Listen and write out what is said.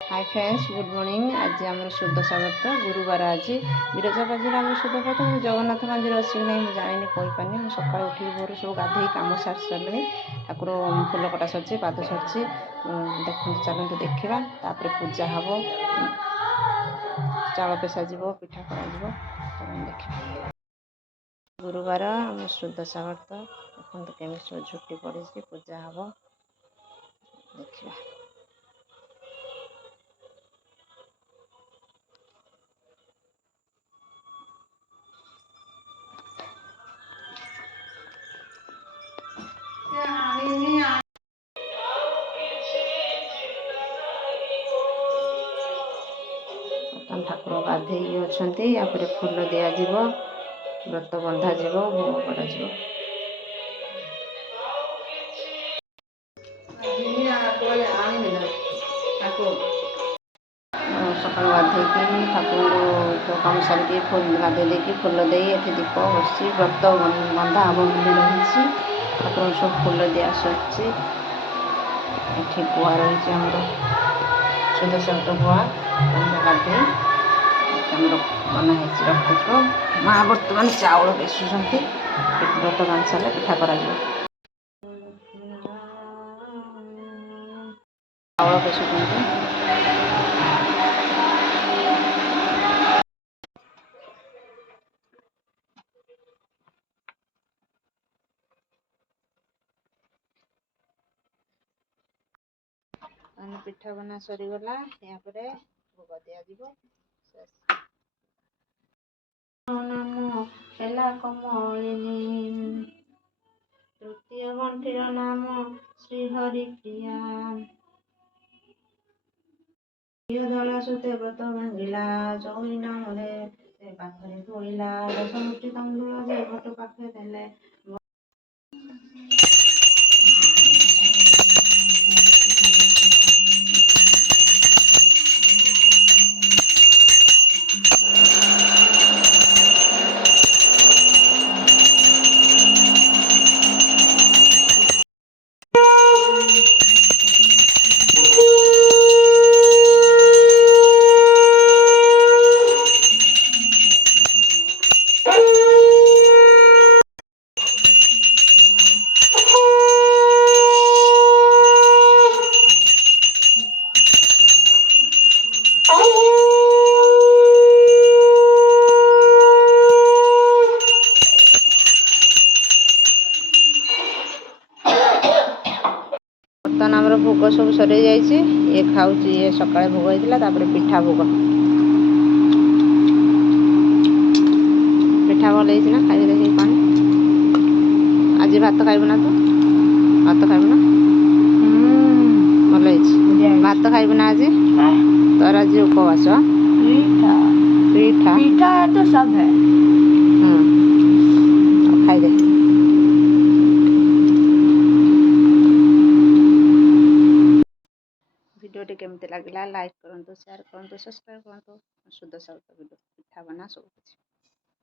Hi friends good morning. आज आम शुद्ध स्वागत गुरुवार। आज विरजा बाजार आम शुद्ध स्वागत मुझे जगन्नाथ मंदिर अच्छी ना मुझे जानी कहीपारे मुझे सका उठी भोर सब गाधे कम सारी सारे ठाकुर फुल कटा सरी पाद सरी देखते चलते देखा तापर पूजा हम चाउल पेशा पिठा कर देखा गुरुवार आम शुद्ध स्वागत देखते केमी सब झुटी पड़ी पूजा हम देखा ठाकुर गाधे अच्छा फुल दिज्व व्रत बंधा भोग कर सका गाधे ठाकुर कम सारिक फुल गाधे देकी फुल दे दीप बस व्रत बंधा हम मिली रही ठाकुर सब फुल दिया सर गुआ रही आमर शुद्ध स्वागत गुआ गाधे बना रखो माँ बर्तमान चाउल बेसुं व्रत बांध सारे पिठा कर चाउल बेसुं पिठा बना सरीगला यापर भोग दिज्व नाम है कमलिनी तृतीय घंटीर नाम श्रीहरिप्रिया धला सुते व्रत भांगिला चौरी नाम पाखे धोला 10 मुठी तंदूल दे भट पाखे देले बर्तमान आमर भोग सब सर ये खाऊ ये सका भोग होता पिठा भोग पिठा भल ना खाई देखे पानी आज भात खाइबू ना तू भात खाइबू ना भल भात खाइबू ना आज तोर आज उपवास पिठा पिठा तो सब है खाई दे। भिडियोटी केमती लगे लाइक करूँ शेयर करूँ सब्सक्राइब करूँ शुद्ध स्वागत भिडियो पिठा बना सब कुछ।